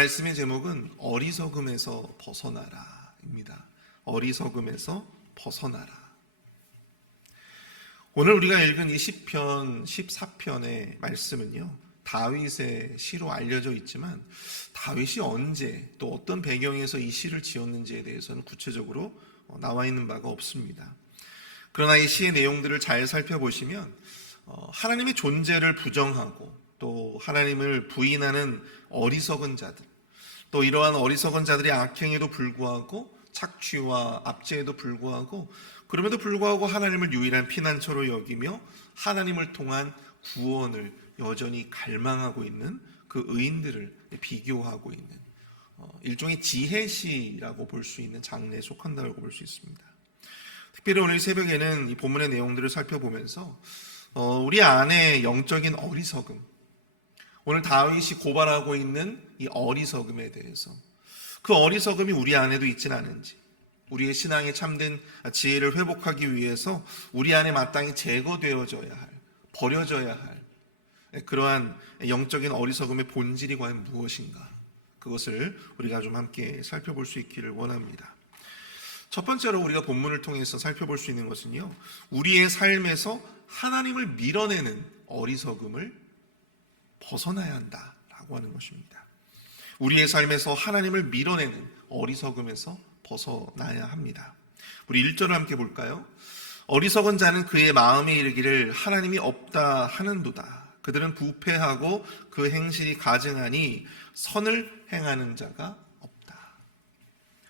말씀의 제목은 어리석음에서 벗어나라입니다. 어리석음에서 벗어나라. 오늘 우리가 읽은 이 시편 14편의 말씀은요, 다윗의 시로 알려져 있지만 다윗이 언제 또 어떤 배경에서 이 시를 지었는지에 대해서는 구체적으로 나와 있는 바가 없습니다. 그러나 이 시의 내용들을 잘 살펴보시면 하나님의 존재를 부정하고 또 하나님을 부인하는 어리석은 자들, 또 이러한 어리석은 자들의 악행에도 불구하고 착취와 압제에도 불구하고 그럼에도 불구하고 하나님을 유일한 피난처로 여기며 하나님을 통한 구원을 여전히 갈망하고 있는 그 의인들을 비교하고 있는 일종의 지혜시라고 볼 수 있는 장르에 속한다고 볼 수 있습니다. 특별히 오늘 새벽에는 이 본문의 내용들을 살펴보면서 우리 안에 영적인 어리석음, 오늘 다윗이 고발하고 있는 이 어리석음에 대해서 그 어리석음이 우리 안에도 있지는 않은지, 우리의 신앙의 참된 지혜를 회복하기 위해서 우리 안에 마땅히 제거되어져야 할, 버려져야 할 그러한 영적인 어리석음의 본질이 과연 무엇인가, 그것을 우리가 좀 함께 살펴볼 수 있기를 원합니다. 첫 번째로 우리가 본문을 통해서 살펴볼 수 있는 것은요, 우리의 삶에서 하나님을 밀어내는 어리석음을 벗어나야 한다라고 하는 것입니다. 우리의 삶에서 하나님을 밀어내는 어리석음에서 벗어나야 합니다. 우리 1절을 함께 볼까요? 어리석은 자는 그의 마음에 이르기를 하나님이 없다 하는도다. 그들은 부패하고 그 행실이 가증하니 선을 행하는 자가 없다.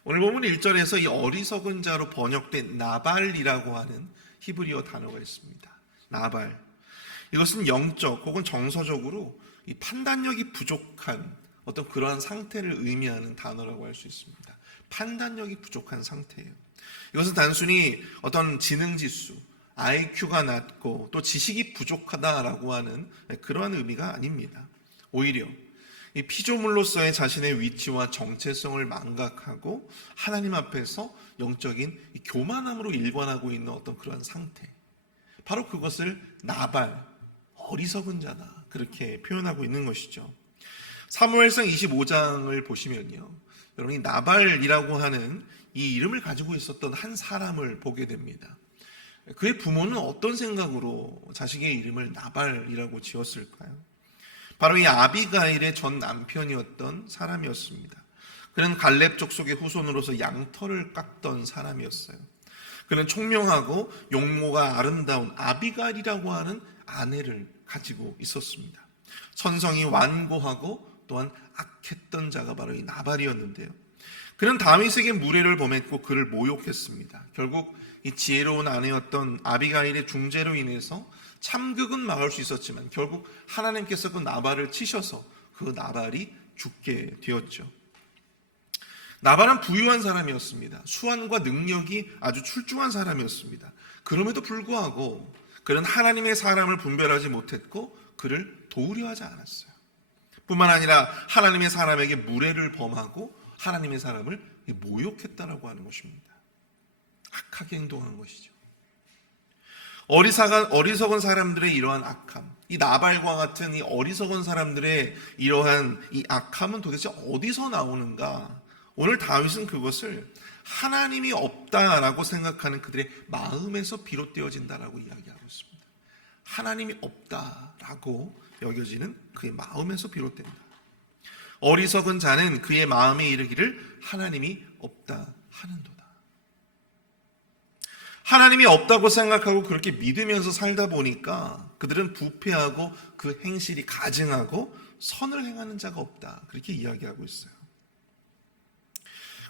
오늘 보면 1절에서 이 어리석은 자로 번역된 나발이라고 하는 히브리어 단어가 있습니다. 나발. 이것은 영적 혹은 정서적으로 이 판단력이 부족한 어떤 그러한 상태를 의미하는 단어라고 할 수 있습니다. 판단력이 부족한 상태예요. 이것은 단순히 어떤 지능지수, IQ가 낮고 또 지식이 부족하다라고 하는 그러한 의미가 아닙니다. 오히려 이 피조물로서의 자신의 위치와 정체성을 망각하고 하나님 앞에서 영적인 교만함으로 일관하고 있는 어떤 그러한 상태, 바로 그것을 나발, 어리석은 자다, 그렇게 표현하고 있는 것이죠. 사무엘상 25장을 보시면요, 여러분이 나발이라고 하는 이 이름을 가지고 있었던 한 사람을 보게 됩니다. 그의 부모는 어떤 생각으로 자식의 이름을 나발이라고 지었을까요? 바로 이 아비가일의 전 남편이었던 사람이었습니다. 그는 갈렙 족속의 후손으로서 양털을 깎던 사람이었어요. 그는 총명하고 용모가 아름다운 아비가일이라고 하는 아내를 가지고 있었습니다. 천성이 완고하고 또한 악했던 자가 바로 이 나발이었는데요, 그는 다윗에게 무례를 범했고 그를 모욕했습니다. 결국 이 지혜로운 아내였던 아비가일의 중재로 인해서 참극은 막을 수 있었지만 결국 하나님께서 그 나발을 치셔서 그 나발이 죽게 되었죠. 나발은 부유한 사람이었습니다. 수완과 능력이 아주 출중한 사람이었습니다. 그럼에도 불구하고 그는 하나님의 사람을 분별하지 못했고 그를 도우려하지 않았어요. 뿐만 아니라 하나님의 사람에게 무례를 범하고 하나님의 사람을 모욕했다라고 하는 것입니다. 악하게 행동한 것이죠. 어리석은 사람들의 이러한 악함, 이 나발과 같은 이 어리석은 사람들의 이러한 이 악함은 도대체 어디서 나오는가? 오늘 다윗은 그것을 하나님이 없다라고 생각하는 그들의 마음에서 비롯되어진다라고 이야기하고 있습니다. 하나님이 없다라고 여겨지는 그의 마음에서 비롯된다. 어리석은 자는 그의 마음에 이르기를 하나님이 없다 하는도다. 하나님이 없다고 생각하고 그렇게 믿으면서 살다 보니까 그들은 부패하고 그 행실이 가증하고 선을 행하는 자가 없다, 그렇게 이야기하고 있어요.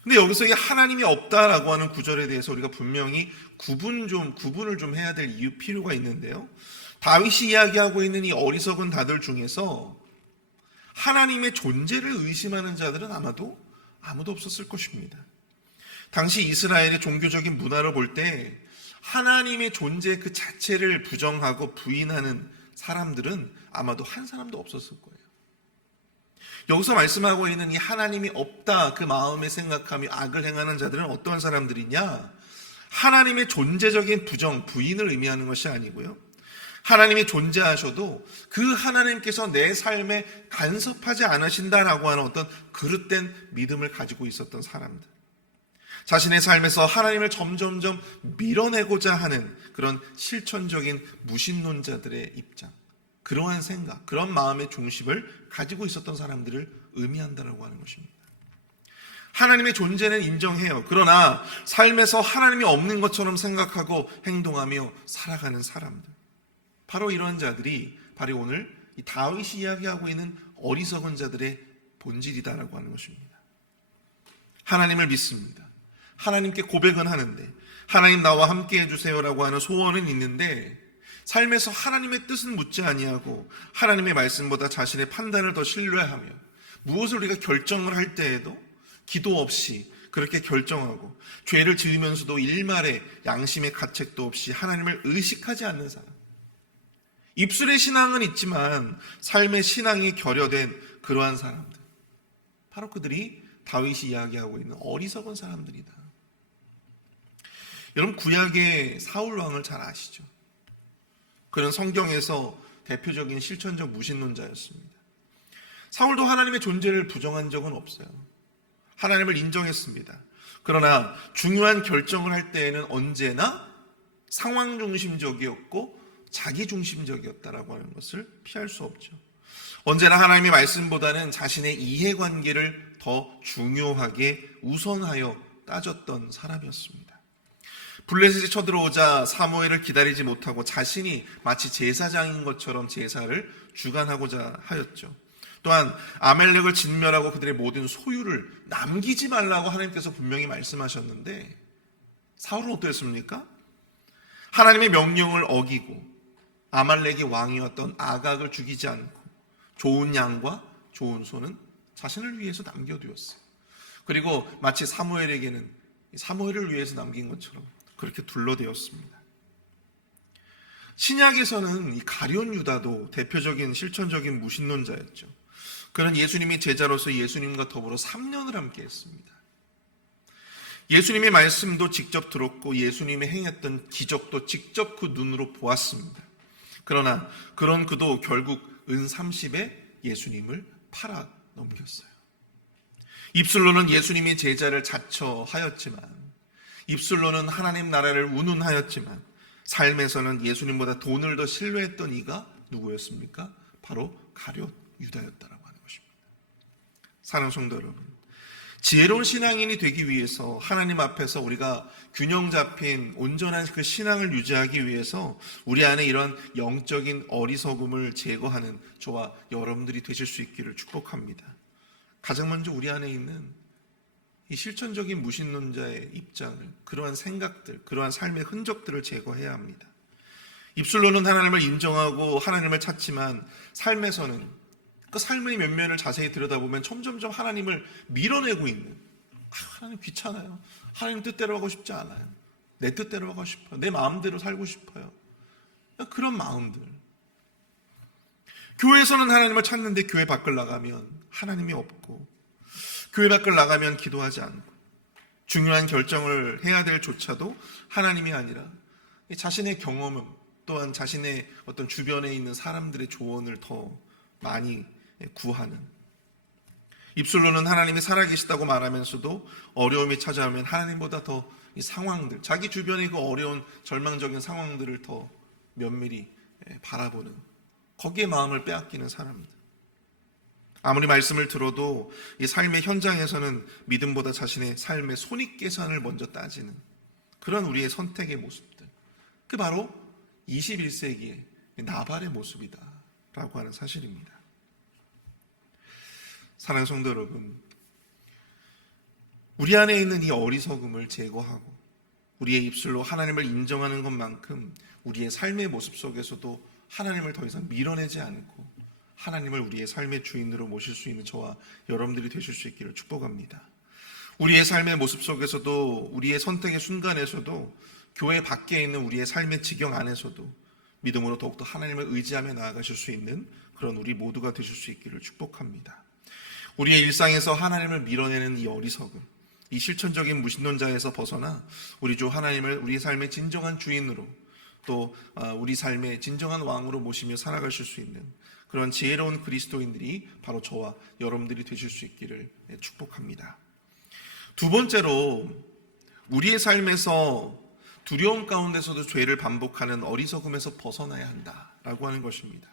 근데 여기서 이 하나님이 없다라고 하는 구절에 대해서 우리가 분명히 구분을 좀 해야 될 필요가 있는데요, 다윗이 이야기하고 있는 이 어리석은 자들 중에서 하나님의 존재를 의심하는 자들은 아마도 아무도 없었을 것입니다. 당시 이스라엘의 종교적인 문화를 볼 때 하나님의 존재 그 자체를 부정하고 부인하는 사람들은 아마도 한 사람도 없었을 거예요. 여기서 말씀하고 있는 이 하나님이 없다 그 마음에 생각하며 악을 행하는 자들은 어떤 사람들이냐? 하나님의 존재적인 부인을 의미하는 것이 아니고요, 하나님이 존재하셔도 그 하나님께서 내 삶에 간섭하지 않으신다라고 하는 어떤 그릇된 믿음을 가지고 있었던 사람들, 자신의 삶에서 하나님을 점점점 밀어내고자 하는 그런 실천적인 무신론자들의 입장, 그러한 생각, 그런 마음의 중심을 가지고 있었던 사람들을 의미한다라고 하는 것입니다. 하나님의 존재는 인정해요. 그러나 삶에서 하나님이 없는 것처럼 생각하고 행동하며 살아가는 사람들, 바로 이러한 자들이 바로 오늘 이 다윗이 이야기하고 있는 어리석은 자들의 본질이다라고 하는 것입니다. 하나님을 믿습니다. 하나님께 고백은 하는데, 하나님 나와 함께 해주세요라고 하는 소원은 있는데, 삶에서 하나님의 뜻은 묻지 아니하고 하나님의 말씀보다 자신의 판단을 더 신뢰하며 무엇을 우리가 결정을 할 때에도 기도 없이 그렇게 결정하고 죄를 지으면서도 일말의 양심의 가책도 없이 하나님을 의식하지 않는 사람, 입술의 신앙은 있지만 삶의 신앙이 결여된 그러한 사람들, 바로 그들이 다윗이 이야기하고 있는 어리석은 사람들이다. 여러분, 구약의 사울 왕을 잘 아시죠? 그는 성경에서 대표적인 실천적 무신론자였습니다. 사울도 하나님의 존재를 부정한 적은 없어요. 하나님을 인정했습니다. 그러나 중요한 결정을 할 때에는 언제나 상황 중심적이었고 자기 중심적이었다라고 하는 것을 피할 수 없죠. 언제나 하나님의 말씀보다는 자신의 이해관계를 더 중요하게 우선하여 따졌던 사람이었습니다. 블레셋이 쳐들어오자 사무엘을 기다리지 못하고 자신이 마치 제사장인 것처럼 제사를 주관하고자 하였죠. 또한 아멜렉을 진멸하고 그들의 모든 소유를 남기지 말라고 하나님께서 분명히 말씀하셨는데, 사울은 어떠했습니까? 하나님의 명령을 어기고 아말렉의 왕이었던 아각을 죽이지 않고 좋은 양과 좋은 소는 자신을 위해서 남겨두었어요. 그리고 마치 사무엘에게는 사무엘을 위해서 남긴 것처럼 그렇게 둘러대었습니다. 신약에서는 이 가룟 유다도 대표적인 실천적인 무신론자였죠. 그는 예수님의 제자로서 예수님과 더불어 3년을 함께 했습니다. 예수님의 말씀도 직접 들었고 예수님이 행했던 기적도 직접 그 눈으로 보았습니다. 그러나 그런 그도 결국 은 30에 예수님을 팔아 넘겼어요. 입술로는 예수님의 제자를 자처하였지만, 입술로는 하나님 나라를 운운하였지만, 삶에서는 예수님보다 돈을 더 신뢰했던 이가 누구였습니까? 바로 가룟 유다였다라고 하는 것입니다. 사랑하는 성도 여러분, 지혜로운 신앙인이 되기 위해서 하나님 앞에서 우리가 균형 잡힌 온전한 그 신앙을 유지하기 위해서 우리 안에 이런 영적인 어리석음을 제거하는 저와 여러분들이 되실 수 있기를 축복합니다. 가장 먼저 우리 안에 있는 이 실천적인 무신론자의 입장을, 그러한 생각들, 그러한 삶의 흔적들을 제거해야 합니다. 입술로는 하나님을 인정하고 하나님을 찾지만 삶에서는 그 삶의 면면을 자세히 들여다보면 점점점 하나님을 밀어내고 있는, 하나님 귀찮아요, 하나님 뜻대로 하고 싶지 않아요, 내 뜻대로 하고 싶어요, 내 마음대로 살고 싶어요, 그런 마음들. 교회에서는 하나님을 찾는데 교회 밖을 나가면 하나님이 없고, 교회 밖을 나가면 기도하지 않고, 중요한 결정을 해야 될 조차도 하나님이 아니라 자신의 경험은, 또한 자신의 어떤 주변에 있는 사람들의 조언을 더 많이 구하는, 입술로는 하나님이 살아계시다고 말하면서도 어려움이 찾아오면 하나님보다 더 이 상황들, 자기 주변의 그 어려운 절망적인 상황들을 더 면밀히 바라보는, 거기에 마음을 빼앗기는 사람들. 아무리 말씀을 들어도 이 삶의 현장에서는 믿음보다 자신의 삶의 손익계산을 먼저 따지는 그런 우리의 선택의 모습들, 그 바로 21세기의 나발의 모습이다라고 하는 사실입니다. 사랑하는 성도 여러분, 우리 안에 있는 이 어리석음을 제거하고 우리의 입술로 하나님을 인정하는 것만큼 우리의 삶의 모습 속에서도 하나님을 더 이상 밀어내지 않고 하나님을 우리의 삶의 주인으로 모실 수 있는 저와 여러분들이 되실 수 있기를 축복합니다. 우리의 삶의 모습 속에서도, 우리의 선택의 순간에서도, 교회 밖에 있는 우리의 삶의 지경 안에서도 믿음으로 더욱더 하나님을 의지하며 나아가실 수 있는 그런 우리 모두가 되실 수 있기를 축복합니다. 우리의 일상에서 하나님을 밀어내는 이 어리석음, 이 실천적인 무신론자에서 벗어나 우리 주 하나님을 우리의 삶의 진정한 주인으로, 또 우리 삶의 진정한 왕으로 모시며 살아가실 수 있는 그런 지혜로운 그리스도인들이 바로 저와 여러분들이 되실 수 있기를 축복합니다. 두 번째로, 우리의 삶에서 두려움 가운데서도 죄를 반복하는 어리석음에서 벗어나야 한다라고 하는 것입니다.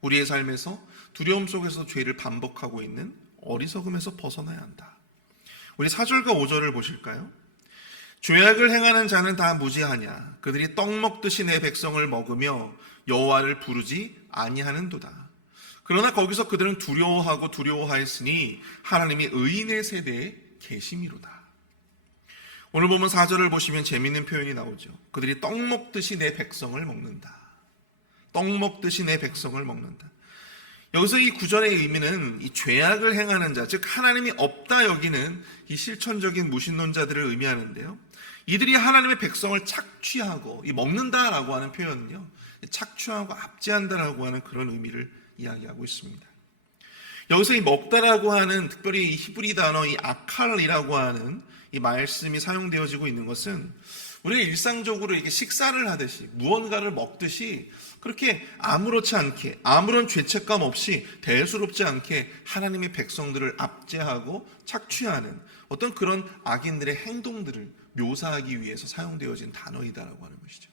우리의 삶에서 두려움 속에서 죄를 반복하고 있는 어리석음에서 벗어나야 한다. 우리 4절과 5절을 보실까요? 죄악을 행하는 자는 다 무지하냐? 그들이 떡 먹듯이 내 백성을 먹으며 여호와를 부르지 아니하는도다. 그러나 거기서 그들은 두려워하고 두려워하였으니 하나님이 의인의 세대에 계심이로다. 오늘 보면 4절을 보시면 재미있는 표현이 나오죠. 그들이 떡 먹듯이 내 백성을 먹는다. 떡 먹듯이 내 백성을 먹는다. 여기서 이 구절의 의미는 이 죄악을 행하는 자, 즉 하나님이 없다 여기는 이 실천적인 무신론자들을 의미하는데요. 이들이 하나님의 백성을 착취하고, 이 먹는다라고 하는 표현은요, 착취하고 압제한다라고 하는 그런 의미를 이야기하고 있습니다. 여기서 이 먹다라고 하는, 특별히 이 히브리 단어 이 아칼이라고 하는 이 말씀이 사용되어지고 있는 것은 우리가 일상적으로 이렇게 식사를 하듯이 무언가를 먹듯이 그렇게 아무렇지 않게, 아무런 죄책감 없이 대수롭지 않게 하나님의 백성들을 압제하고 착취하는 어떤 그런 악인들의 행동들을 묘사하기 위해서 사용되어진 단어이다라고 하는 것이죠.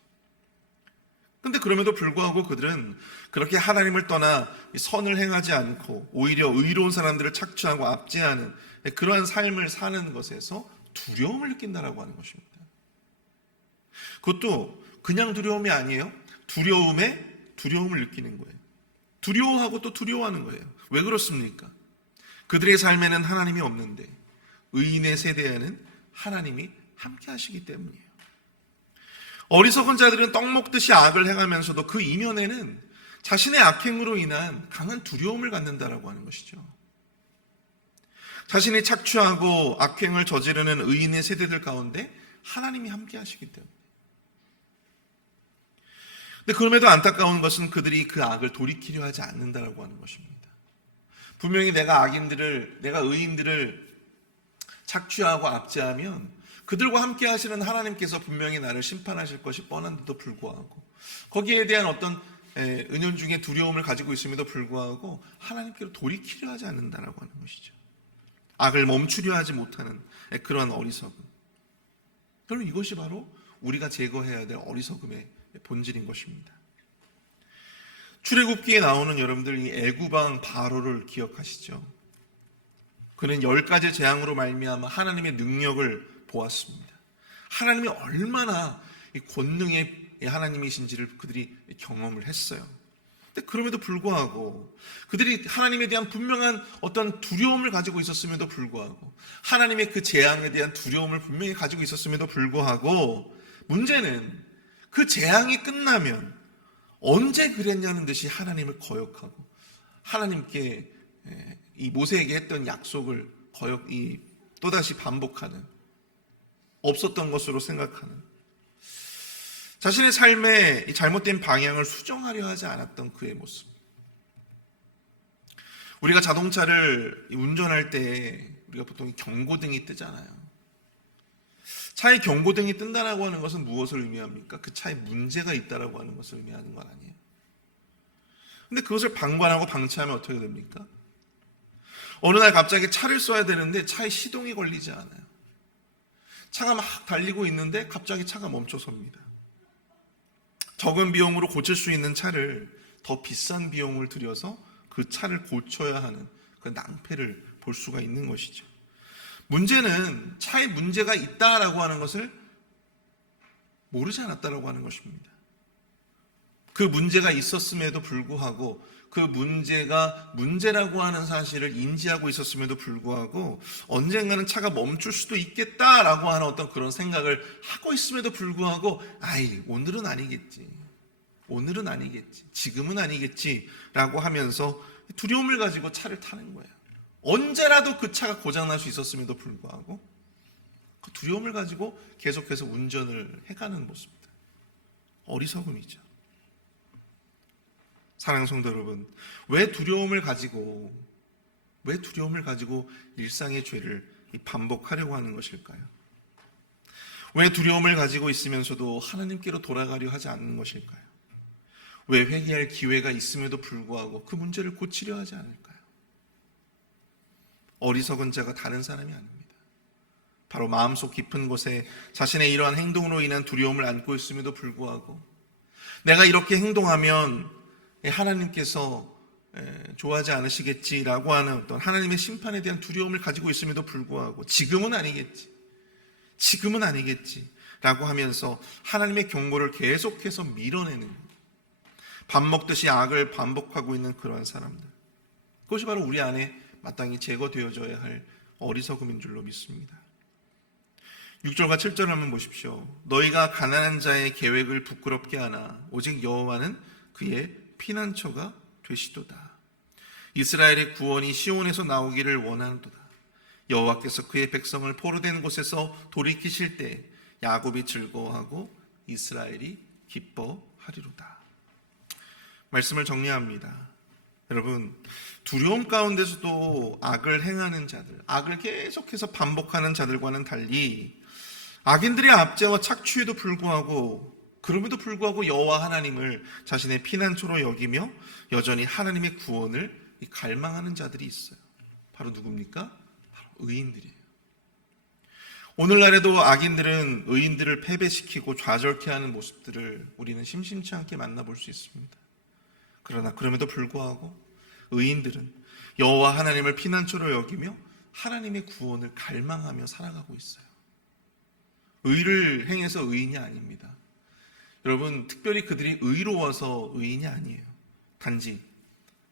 그런데 그럼에도 불구하고 그들은 그렇게 하나님을 떠나 선을 행하지 않고 오히려 의로운 사람들을 착취하고 압제하는 그러한 삶을 사는 것에서 두려움을 느낀다라고 하는 것입니다. 그것도 그냥 두려움이 아니에요. 두려움에 두려움을 느끼는 거예요. 두려워하고 또 두려워하는 거예요. 왜 그렇습니까? 그들의 삶에는 하나님이 없는데 의인의 세대에는 하나님이 함께 하시기 때문이에요. 어리석은 자들은 떡 먹듯이 악을 행하면서도 그 이면에는 자신의 악행으로 인한 강한 두려움을 갖는다라고 하는 것이죠. 자신이 착취하고 악행을 저지르는 의인의 세대들 가운데 하나님이 함께 하시기 때문에. 근데 그럼에도 안타까운 것은 그들이 그 악을 돌이키려 하지 않는다라고 하는 것입니다. 분명히 내가 악인들을, 내가 의인들을 착취하고 압제하면 그들과 함께 하시는 하나님께서 분명히 나를 심판하실 것이 뻔한데도 불구하고 거기에 대한 어떤 은연중에 두려움을 가지고 있음에도 불구하고 하나님께로 돌이키려 하지 않는다라고 하는 것이죠. 악을 멈추려 하지 못하는 그러한 어리석음. 그럼 이것이 바로 우리가 제거해야 될 어리석음의 본질인 것입니다. 출애굽기에 나오는 여러분들 이 애굽왕 바로를 기억하시죠? 그는 10가지 재앙으로 말미암아 하나님의 능력을 보았습니다. 하나님이 얼마나 이 권능의 하나님이신지를 그들이 경험을 했어요. 근데 그럼에도 불구하고 그들이 하나님에 대한 분명한 어떤 두려움을 가지고 있었음에도 불구하고 하나님의 그 재앙에 대한 두려움을 분명히 가지고 있었음에도 불구하고 문제는 그 재앙이 끝나면 언제 그랬냐는 듯이 하나님을 거역하고 하나님께 이 모세에게 했던 약속을 또다시 반복하는, 없었던 것으로 생각하는, 자신의 삶의 잘못된 방향을 수정하려 하지 않았던 그의 모습. 우리가 자동차를 운전할 때 우리가 보통 경고등이 뜨잖아요. 차에 경고등이 뜬다라고 하는 것은 무엇을 의미합니까? 그 차에 문제가 있다라고 하는 것을 의미하는 건 아니에요. 근데 그것을 방관하고 방치하면 어떻게 됩니까? 어느 날 갑자기 차를 써야 되는데 차에 시동이 걸리지 않아요. 차가 막 달리고 있는데 갑자기 차가 멈춰섭니다. 적은 비용으로 고칠 수 있는 차를 더 비싼 비용을 들여서 그 차를 고쳐야 하는 그 낭패를 볼 수가 있는 것이죠. 문제는 차에 문제가 있다라고 하는 것을 모르지 않았다라고 하는 것입니다. 그 문제가 있었음에도 불구하고 그 문제가 문제라고 하는 사실을 인지하고 있었음에도 불구하고 언젠가는 차가 멈출 수도 있겠다라고 하는 어떤 그런 생각을 하고 있음에도 불구하고 오늘은 아니겠지. 오늘은 아니겠지. 지금은 아니겠지라고 하면서 두려움을 가지고 차를 타는 거예요. 언제라도 그 차가 고장날 수 있었음에도 불구하고 그 두려움을 가지고 계속해서 운전을 해가는 모습입니다. 어리석음이죠. 사랑하는 성도 여러분, 왜 두려움을 가지고 일상의 죄를 반복하려고 하는 것일까요? 왜 두려움을 가지고 있으면서도 하나님께로 돌아가려 하지 않는 것일까요? 왜 회개할 기회가 있음에도 불구하고 그 문제를 고치려 하지 않을까요? 어리석은 자가 다른 사람이 아닙니다. 바로 마음속 깊은 곳에 자신의 이러한 행동으로 인한 두려움을 안고 있음에도 불구하고 내가 이렇게 행동하면 하나님께서 좋아하지 않으시겠지라고 하는 어떤 하나님의 심판에 대한 두려움을 가지고 있음에도 불구하고 지금은 아니겠지라고 하면서 하나님의 경고를 계속해서 밀어내는, 밥 먹듯이 악을 반복하고 있는 그러한 사람들, 그것이 바로 우리 안에 마땅히 제거되어져야 할 어리석음인 줄로 믿습니다. 6절과 7절을 한번 보십시오. 너희가 가난한 자의 계획을 부끄럽게 하나 오직 여호와는 그의 피난처가 되시도다. 이스라엘의 구원이 시온에서 나오기를 원하노도다. 여호와께서 그의 백성을 포로된 곳에서 돌이키실 때 야곱이 즐거워하고 이스라엘이 기뻐하리로다. 말씀을 정리합니다. 여러분, 두려움 가운데서도 악을 행하는 자들, 악을 계속해서 반복하는 자들과는 달리 악인들의 압제와 착취에도 불구하고, 그럼에도 불구하고 여호와 하나님을 자신의 피난처로 여기며 여전히 하나님의 구원을 갈망하는 자들이 있어요. 바로 누굽니까? 바로 의인들이에요. 오늘날에도 악인들은 의인들을 패배시키고 좌절케 하는 모습들을 우리는 심심치 않게 만나볼 수 있습니다. 그러나 그럼에도 불구하고 의인들은 여호와 하나님을 피난처로 여기며 하나님의 구원을 갈망하며 살아가고 있어요. 의를 행해서 의인이 아닙니다. 여러분, 특별히 그들이 의로워서 의인이 아니에요. 단지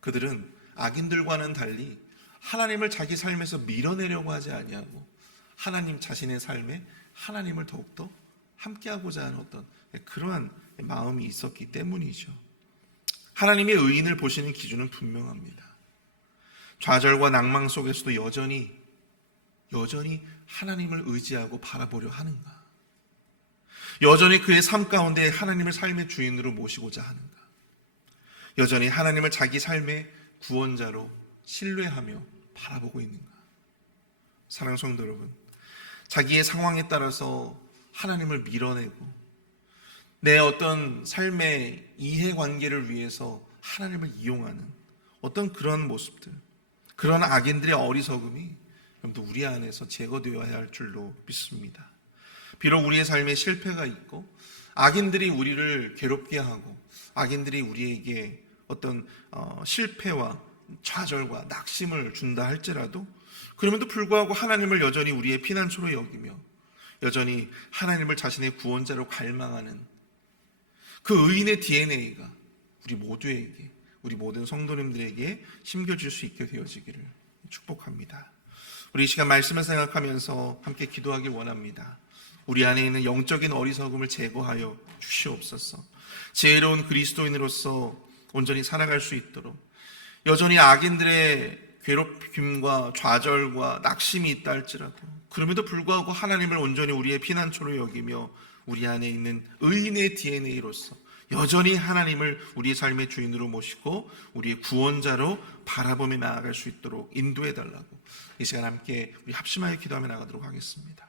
그들은 악인들과는 달리 하나님을 자기 삶에서 밀어내려고 하지 아니하고 하나님 자신의 삶에 하나님을 더욱더 함께하고자 하는 어떤 그러한 마음이 있었기 때문이죠. 하나님의 의인을 보시는 기준은 분명합니다. 좌절과 낭망 속에서도 여전히 하나님을 의지하고 바라보려 하는가? 여전히 그의 삶 가운데 하나님을 삶의 주인으로 모시고자 하는가? 여전히 하나님을 자기 삶의 구원자로 신뢰하며 바라보고 있는가? 사랑하는 성도 여러분, 자기의 상황에 따라서 하나님을 밀어내고 내 어떤 삶의 이해관계를 위해서 하나님을 이용하는 어떤 그런 모습들, 그런 악인들의 어리석음이 우리 안에서 제거되어야 할 줄로 믿습니다. 비록 우리의 삶에 실패가 있고 악인들이 우리를 괴롭게 하고 악인들이 우리에게 어떤 실패와 좌절과 낙심을 준다 할지라도 그럼에도 불구하고 하나님을 여전히 우리의 피난처로 여기며 여전히 하나님을 자신의 구원자로 갈망하는 그 의인의 DNA가 우리 모두에게, 우리 모든 성도님들에게 심겨질 수 있게 되어지기를 축복합니다. 우리 이 시간 말씀을 생각하면서 함께 기도하길 원합니다. 우리 안에 있는 영적인 어리석음을 제거하여 주시옵소서. 지혜로운 그리스도인으로서 온전히 살아갈 수 있도록, 여전히 악인들의 괴롭힘과 좌절과 낙심이 있다 할지라도 그럼에도 불구하고 하나님을 온전히 우리의 피난처로 여기며 우리 안에 있는 의인의 DNA로서 여전히 하나님을 우리의 삶의 주인으로 모시고 우리의 구원자로 바라보며 나아갈 수 있도록 인도해 달라고 이 시간 함께 우리 합심하여 기도하며 나가도록 하겠습니다.